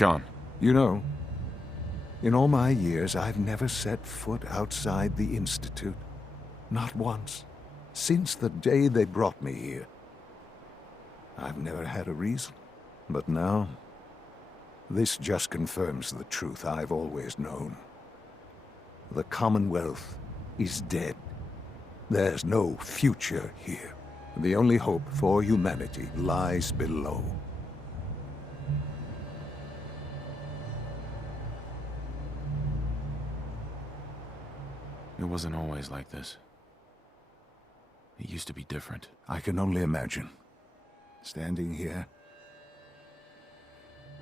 Sean. You know, in all my years, I've never set foot outside the Institute. Not once. Since the day they brought me here. I've never had a reason. But now, this just confirms the truth I've always known. The Commonwealth is dead. There's no future here. The only hope for humanity lies below. It wasn't always like this. It used to be different. I can only imagine. Standing here,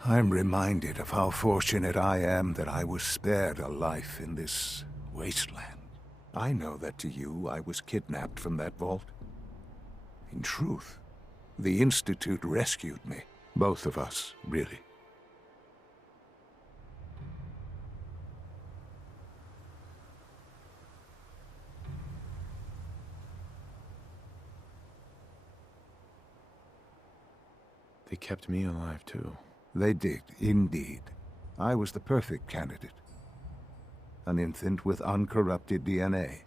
I'm reminded of how fortunate I am that I was spared a life in this wasteland. I know that to you, I was kidnapped from that vault. In truth, the Institute rescued me. Both of us, really. They kept me alive, too. They did, indeed. I was the perfect candidate. An infant with uncorrupted DNA.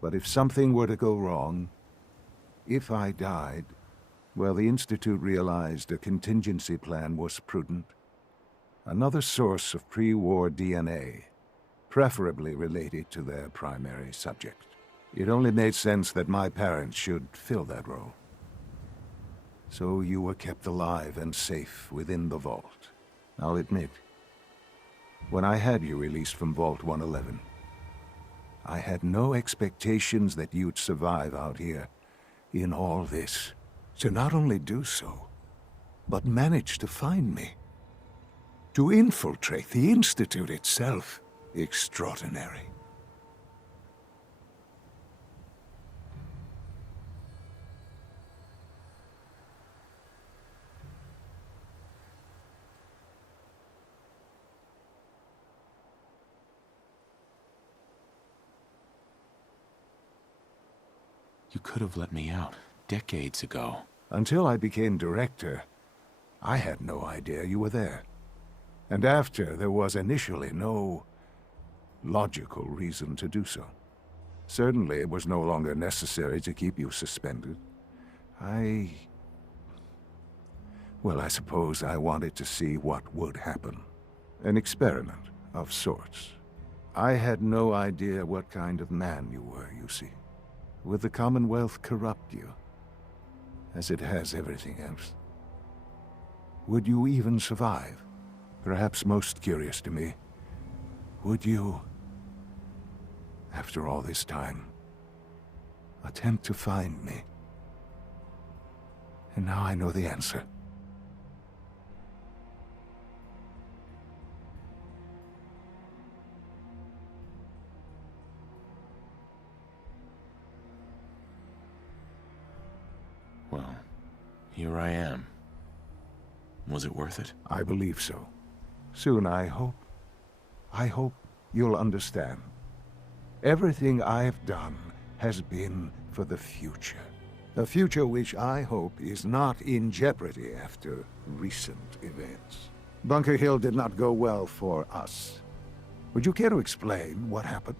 But if something were to go wrong, if I died, well, the Institute realized a contingency plan was prudent. Another source of pre-war DNA, preferably related to their primary subject. It only made sense that my parents should fill that role. So you were kept alive and safe within the vault. I'll admit, when I had you released from Vault 111, I had no expectations that you'd survive out here in all this. To not only do so, but manage to find me. To infiltrate the Institute itself. Extraordinary. You could have let me out decades ago. Until I became director, I had no idea you were there. And after, there was initially no logical reason to do so. Certainly, it was no longer necessary to keep you suspended. Well, I suppose I wanted to see what would happen. An experiment of sorts. I had no idea what kind of man you were, you see. Would the Commonwealth corrupt you, as it has everything else? Would you even survive? Perhaps most curious to me, would you, after all this time, attempt to find me? And now I know the answer. Well, here I am. Was it worth it? I believe so. Soon, I hope you'll understand. Everything I've done has been for the future. A future which I hope is not in jeopardy after recent events. Bunker Hill did not go well for us. Would you care to explain what happened?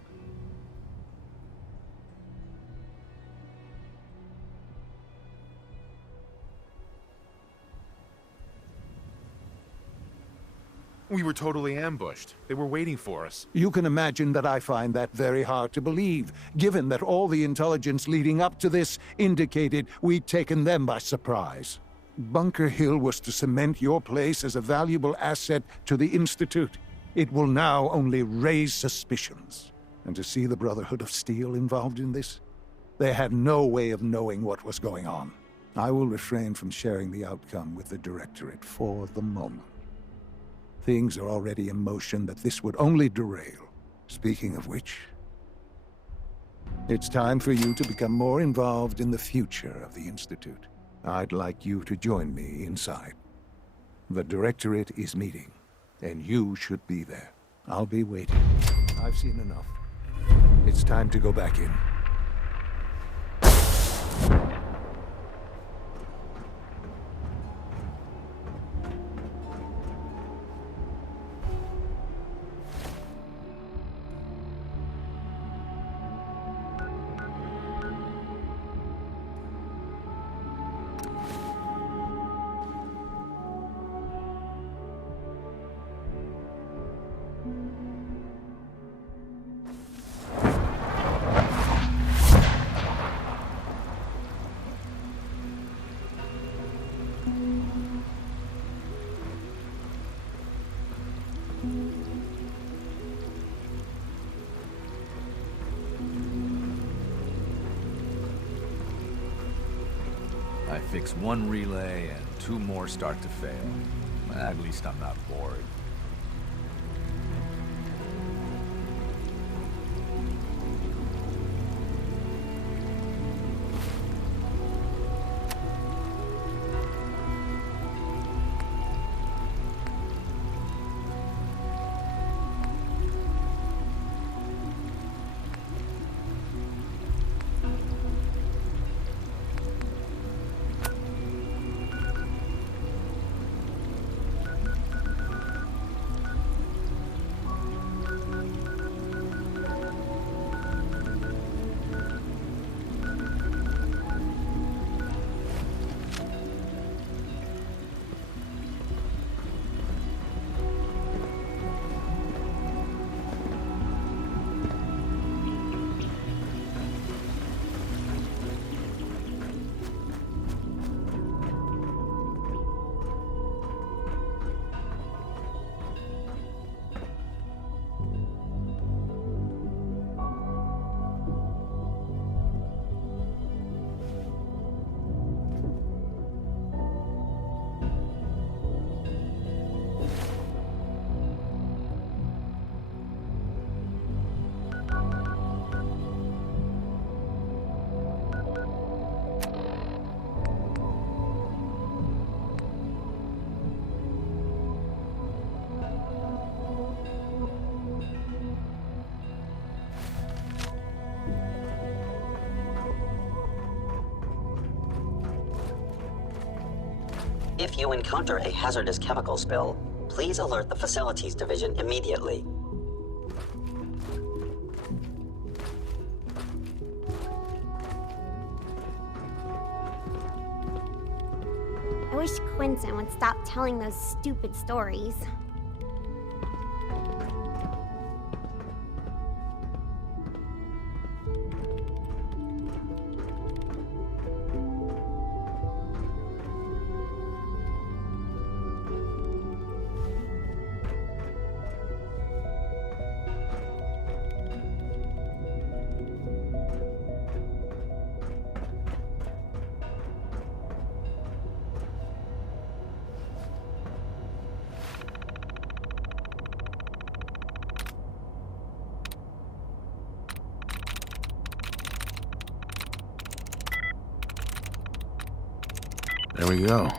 We were totally ambushed. They were waiting for us. You can imagine that I find that very hard to believe, given that all the intelligence leading up to this indicated we'd taken them by surprise. Bunker Hill was to cement your place as a valuable asset to the Institute. It will now only raise suspicions. And to see the Brotherhood of Steel involved in this? They had no way of knowing what was going on. I will refrain from sharing the outcome with the Directorate for the moment. Things are already in motion that this would only derail. Speaking of which, it's time for you to become more involved in the future of the Institute. I'd like you to join me inside. The Directorate is meeting, and you should be there. I'll be waiting. I've seen enough. It's time to go back in. I fix one relay and 2 more start to fail. At least I'm not bored. If you encounter a hazardous chemical spill, please alert the Facilities Division immediately. I wish Quentin would stop telling those stupid stories. There we go.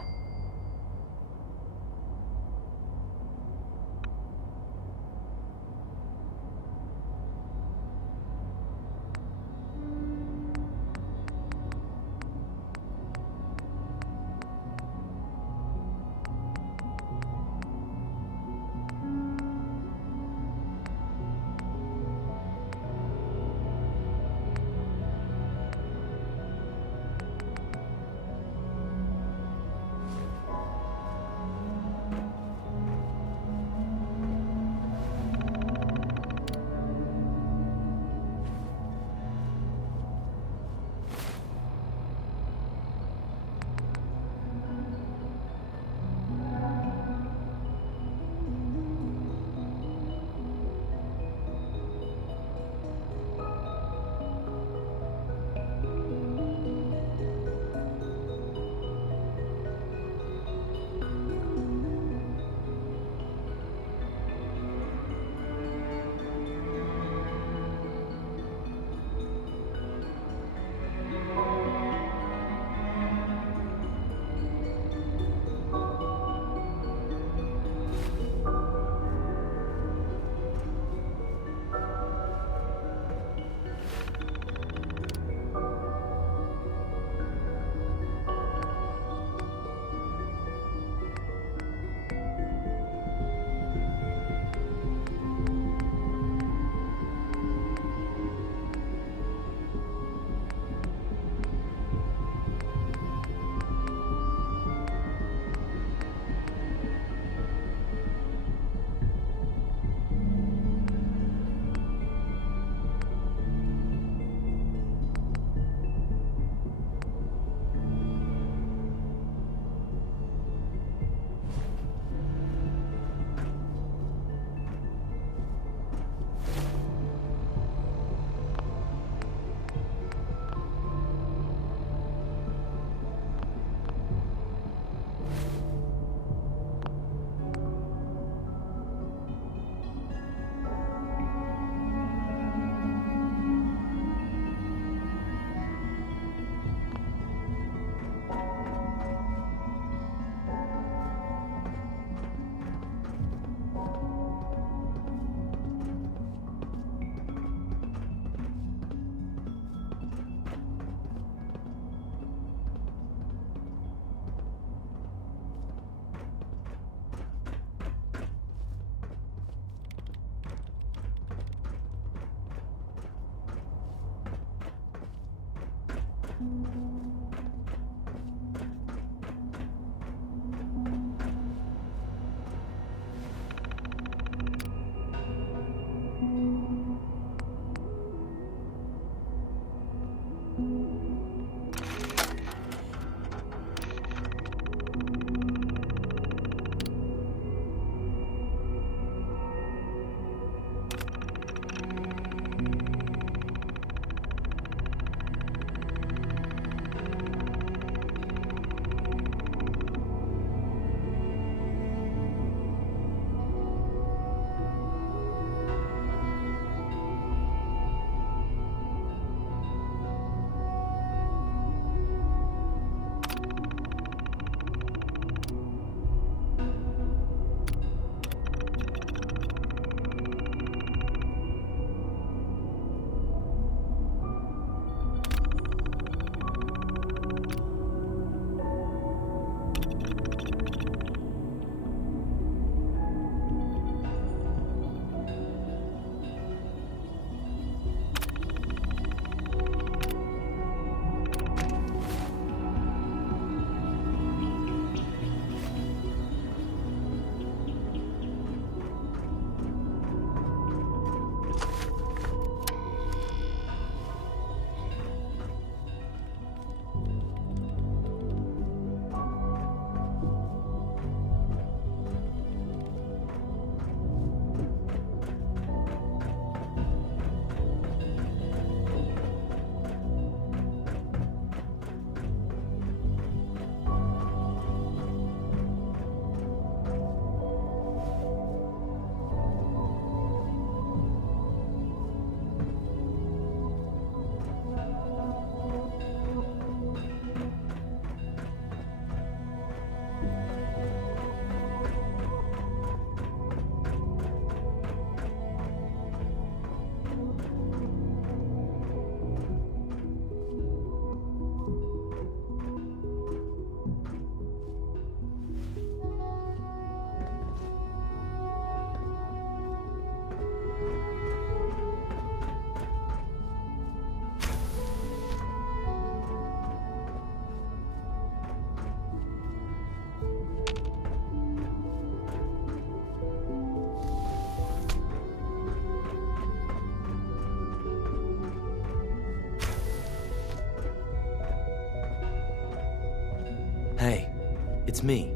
It's me.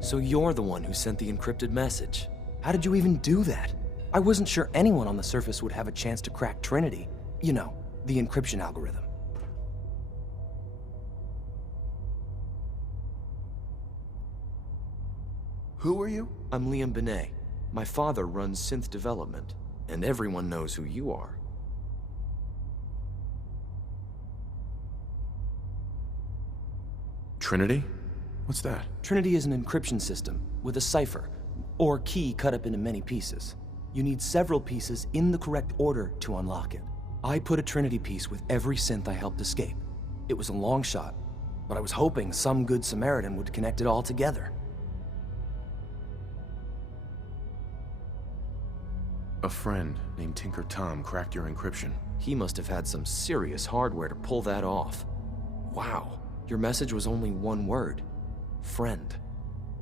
So you're the one who sent the encrypted message. How did you even do that? I wasn't sure anyone on the surface would have a chance to crack Trinity. You know, the encryption algorithm. Who are you? I'm Liam Benet. My father runs synth development, and everyone knows who you are. Trinity? What's that? Trinity is an encryption system with a cipher, or key cut up into many pieces. You need several pieces in the correct order to unlock it. I put a Trinity piece with every synth I helped escape. It was a long shot, but I was hoping some good Samaritan would connect it all together. A friend named Tinker Tom cracked your encryption. He must have had some serious hardware to pull that off. Wow, your message was only one word. Friend.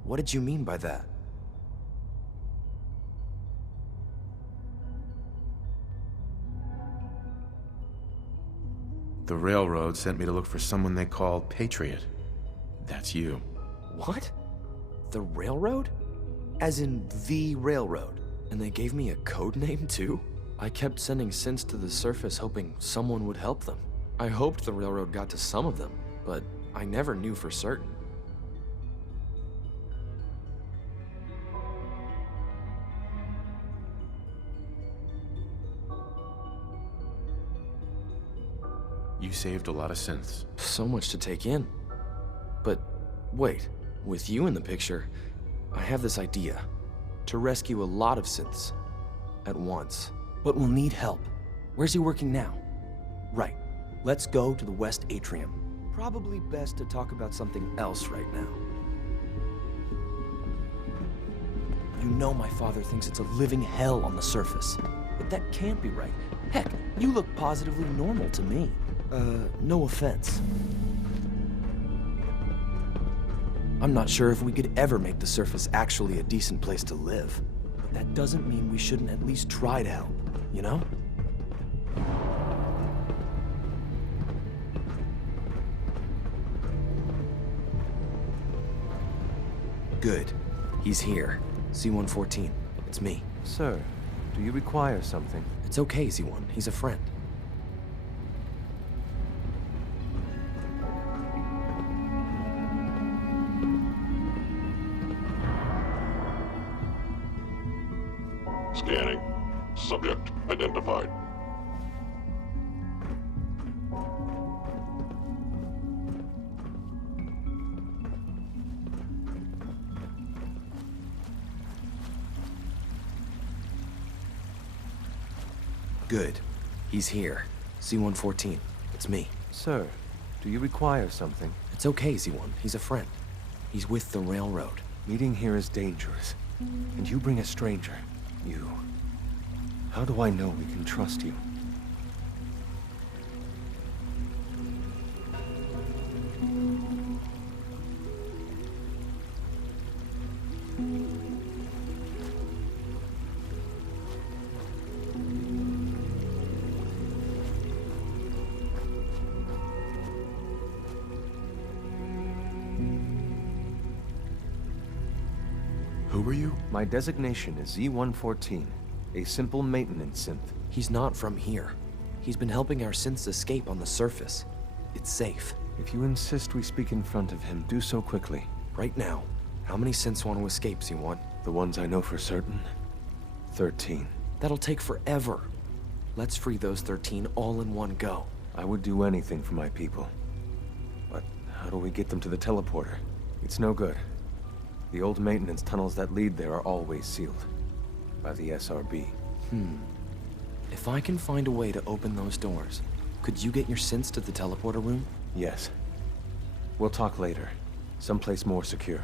What did you mean by that? The railroad sent me to look for someone they call Patriot. That's you. What? The railroad? As in the railroad? And they gave me a code name too? I kept sending synths to the surface hoping someone would help them. I hoped the railroad got to some of them, but I never knew for certain. You saved a lot of synths. So much to take in. But wait, with you in the picture, I have this idea. To rescue a lot of synths at once. But we'll need help. Where's he working now? Right. Let's go to the West Atrium. Probably best to talk about something else right now. You know my father thinks it's a living hell on the surface. But that can't be right. Heck, you look positively normal to me. No offense. I'm not sure if we could ever make the surface actually a decent place to live. But that doesn't mean we shouldn't at least try to help, you know? Good. He's here. C-114. It's me. Sir, do you require something? It's okay, Z1. He's a friend. Scanning. Subject identified. Good. He's here. C-114. It's me. Sir, do you require something? It's okay, Z1. He's a friend. He's with the railroad. Meeting here is dangerous. And you bring a stranger. You. How do I know we can trust you? Who are you? My designation is Z-114, a simple maintenance synth. He's not from here. He's been helping our synths escape on the surface. It's safe. If you insist we speak in front of him, do so quickly. Right now, how many synths want to escape, Z1? The ones I know for certain? 13. That'll take forever. Let's free those 13 all in one go. I would do anything for my people. But how do we get them to the teleporter? It's no good. The old maintenance tunnels that lead there are always sealed. By the SRB. If I can find a way to open those doors, could you get your synths to the teleporter room? Yes. We'll talk later. Someplace more secure.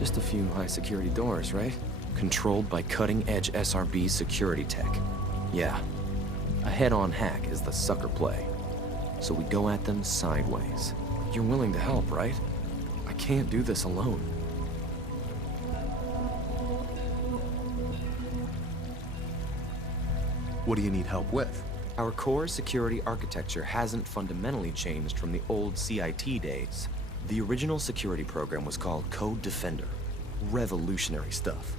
Just a few high-security doors, right? Controlled by cutting-edge SRB security tech. Yeah, a head-on hack is the sucker play. So we go at them sideways. You're willing to help, right? I can't do this alone. What do you need help with? Our core security architecture hasn't fundamentally changed from the old CIT days. The original security program was called Code Defender. Revolutionary stuff.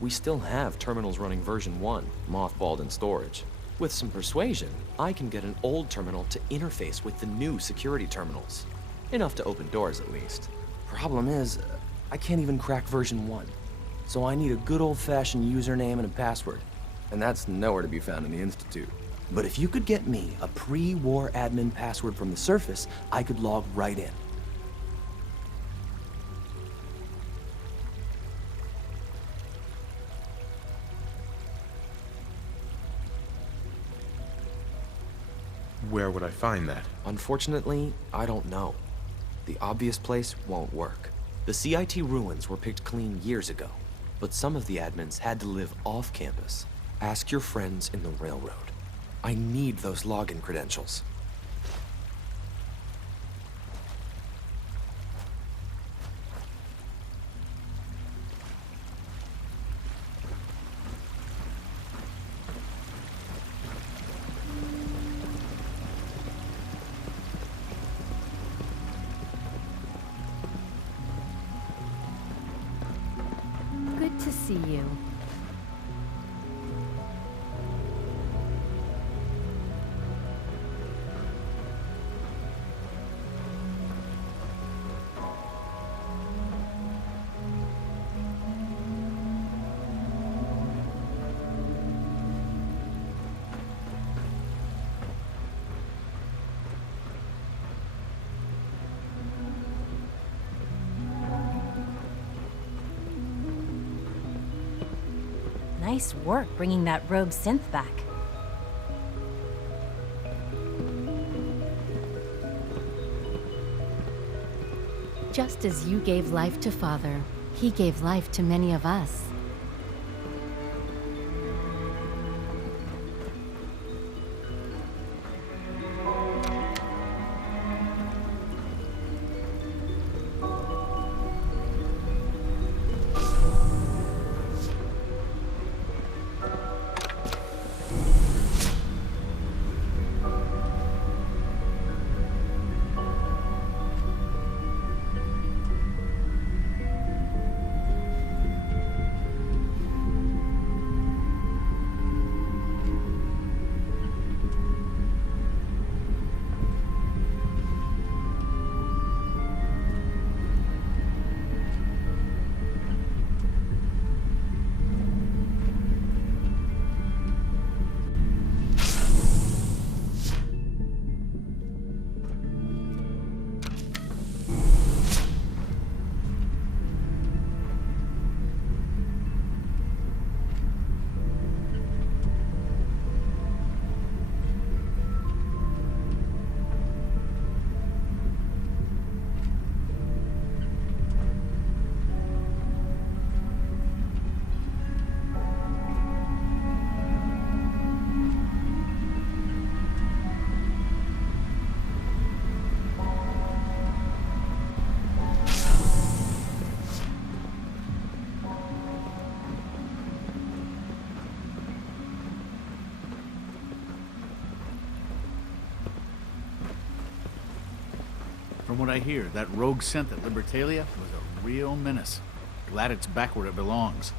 We still have terminals running version 1, mothballed in storage. With some persuasion, I can get an old terminal to interface with the new security terminals. Enough to open doors, at least. Problem is, I can't even crack version 1. So I need a good old-fashioned username and a password. And that's nowhere to be found in the Institute. But if you could get me a pre-war admin password from the surface, I could log right in. Where would I find that? Unfortunately, I don't know. The obvious place won't work. The CIT ruins were picked clean years ago, but some of the admins had to live off campus. Ask your friends in the railroad. I need those login credentials. Good to see you. Nice work bringing that rogue synth back. Just as you gave life to Father, he gave life to many of us. From what I hear, that rogue synth at Libertalia was a real menace. Glad it's back where it belongs.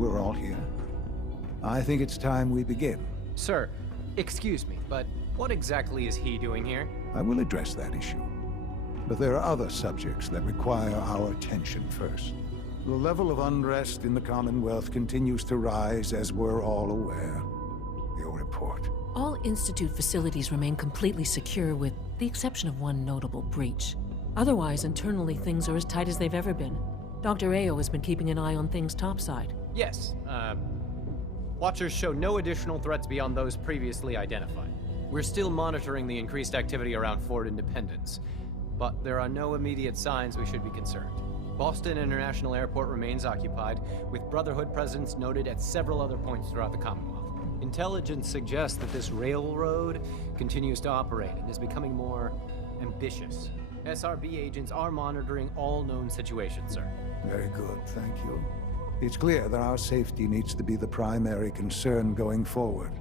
we're all here. I think it's time we begin. Sir, excuse me, but what exactly is he doing here? I will address that issue. But there are other subjects that require our attention first. The level of unrest in the Commonwealth continues to rise, as we're all aware. Your report. All Institute facilities remain completely secure with the exception of one notable breach. Otherwise, internally, things are as tight as they've ever been. Dr. Ao has been keeping an eye on things topside. Yes, Watchers show no additional threats beyond those previously identified. We're still monitoring the increased activity around Fort Independence, but there are no immediate signs we should be concerned. Boston International Airport remains occupied, with Brotherhood presence noted at several other points throughout the Commonwealth. Intelligence suggests that this railroad continues to operate and is becoming more ambitious. SRB agents are monitoring all known situations, sir. Very good, thank you. It's clear that our safety needs to be the primary concern going forward.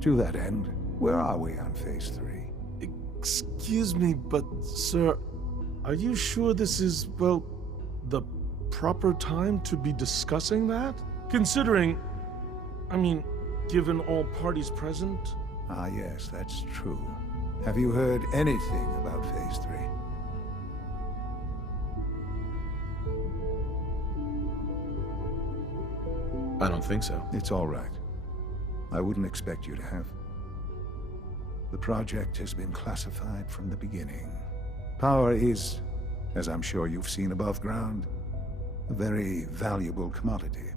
To that end, where are we on Phase 3? Excuse me, but sir, are you sure this is, well, the proper time to be discussing that? Considering, I mean, given all parties present? Ah, yes, that's true. Have you heard anything about Phase 3? I don't think so. It's all right. I wouldn't expect you to have. The project has been classified from the beginning. Power is, as I'm sure you've seen above ground, a very valuable commodity.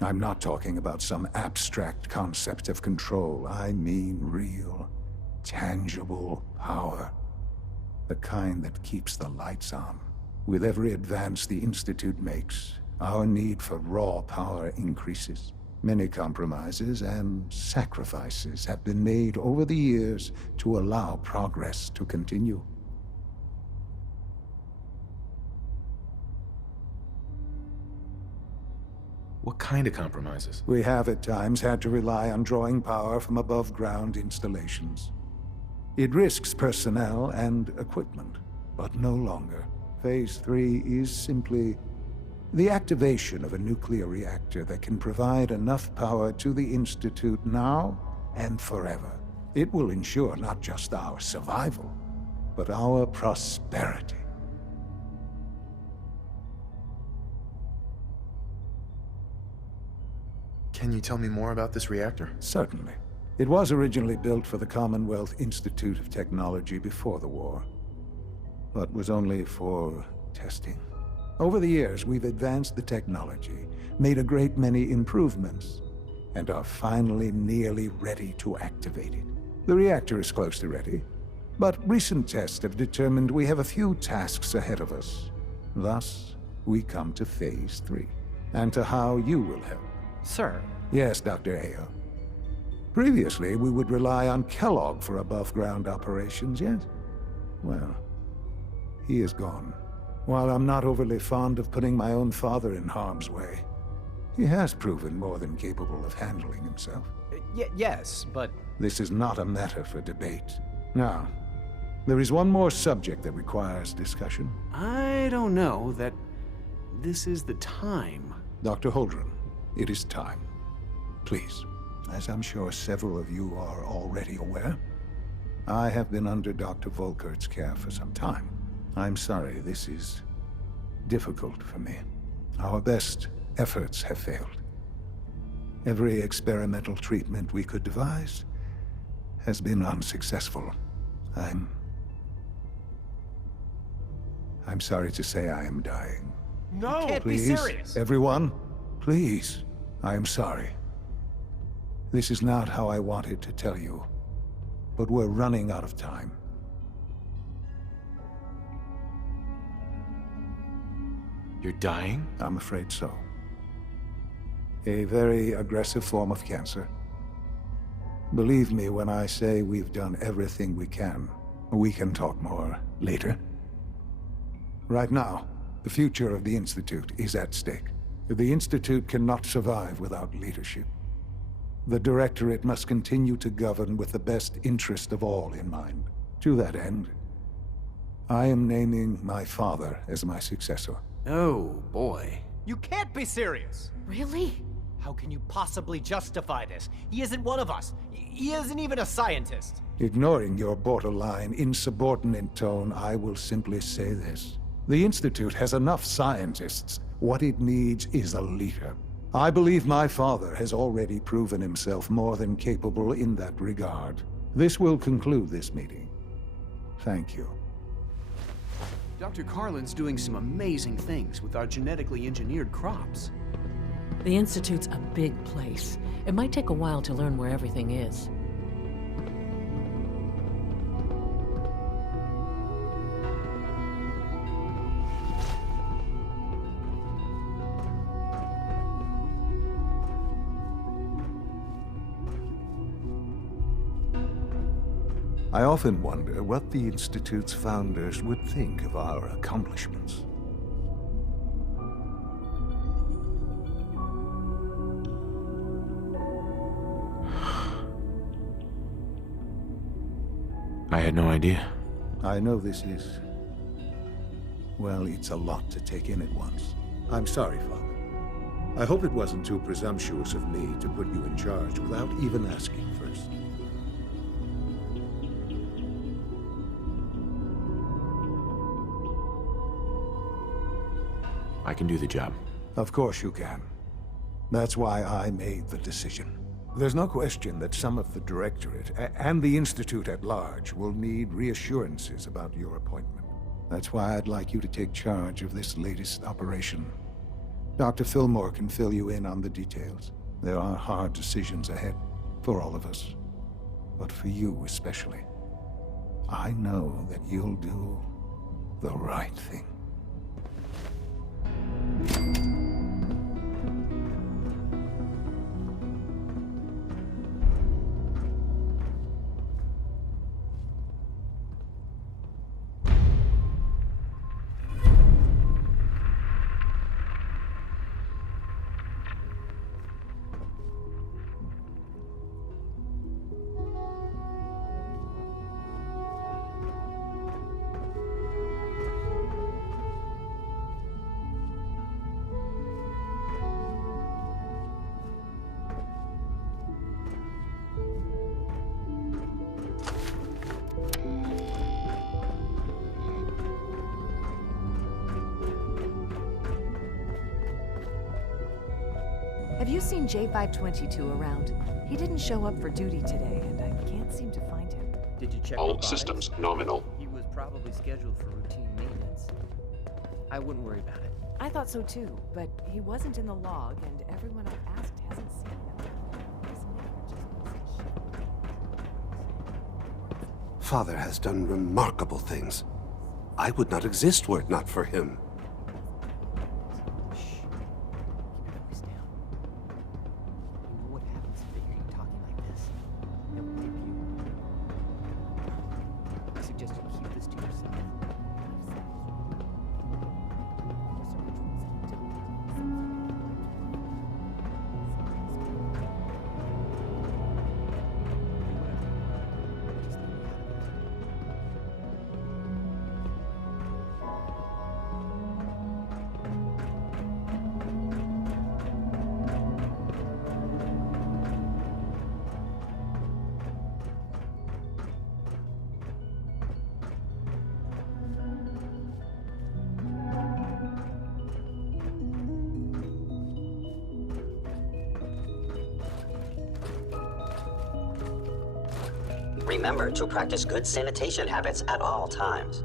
I'm not talking about some abstract concept of control. I mean real, tangible power. The kind that keeps the lights on. With every advance the Institute makes, our need for raw power increases. Many compromises and sacrifices have been made over the years to allow progress to continue. What kind of compromises? We have at times had to rely on drawing power from above-ground installations. It risks personnel and equipment, but no longer. Phase 3 is simply the activation of a nuclear reactor that can provide enough power to the Institute now and forever. It will ensure not just our survival, but our prosperity. Can you tell me more about this reactor? Certainly. It was originally built for the Commonwealth Institute of Technology before the war, but was only for testing. Over the years, we've advanced the technology, made a great many improvements, and are finally nearly ready to activate it. The reactor is close to ready, but recent tests have determined we have a few tasks ahead of us. Thus, we come to Phase 3, and to how you will help. Sir? Yes, Dr. Ao. Previously, we would rely on Kellogg for above-ground operations, yes? Well, he is gone. While I'm not overly fond of putting my own father in harm's way, he has proven more than capable of handling himself. Yes, but... This is not a matter for debate. Now, there is one more subject that requires discussion. I don't know that this is the time. Dr. Holdren, it is time. Please, as I'm sure several of you are already aware, I have been under Dr. Volkert's care for some time. I'm sorry, this is difficult for me. Our best efforts have failed. Every experimental treatment we could devise has been unsuccessful. I'm sorry to say I am dying. No! You can't Please, be serious! Everyone, please, I am sorry. This is not how I wanted to tell you, but we're running out of time. You're dying? I'm afraid so. A very aggressive form of cancer. Believe me when I say we've done everything we can. We can talk more later. Right now, the future of the Institute is at stake. The Institute cannot survive without leadership. The Directorate must continue to govern with the best interest of all in mind. To that end, I am naming my father as my successor. Oh, boy. You can't be serious! Really? How can you possibly justify this? He isn't one of us. He isn't even a scientist. Ignoring your borderline, insubordinate tone, I will simply say this. The Institute has enough scientists. What it needs is a leader. I believe my father has already proven himself more than capable in that regard. This will conclude this meeting. Thank you. Dr. Carlin's doing some amazing things with our genetically engineered crops. The Institute's a big place. It might take a while to learn where everything is. I often wonder what the Institute's founders would think of our accomplishments. I had no idea. I know this is... well, it's a lot to take in at once. I'm sorry, Father. I hope it wasn't too presumptuous of me to put you in charge without even asking first. I can do the job. Of course you can. That's why I made the decision. There's no question that some of the Directorate and the Institute at large will need reassurances about your appointment. That's why I'd like you to take charge of this latest operation. Dr. Fillmore can fill you in on the details. There are hard decisions ahead for all of us, but for you especially. I know that you'll do the right thing. Have you seen J522 around? He didn't show up for duty today, and I can't seem to find him. Did you check all systems nominal? He was probably scheduled for routine maintenance. I wouldn't worry about it. I thought so too, but he wasn't in the log, and everyone I've asked hasn't seen him. Father has done remarkable things. I would not exist were it not for him. Remember to practice good sanitation habits at all times.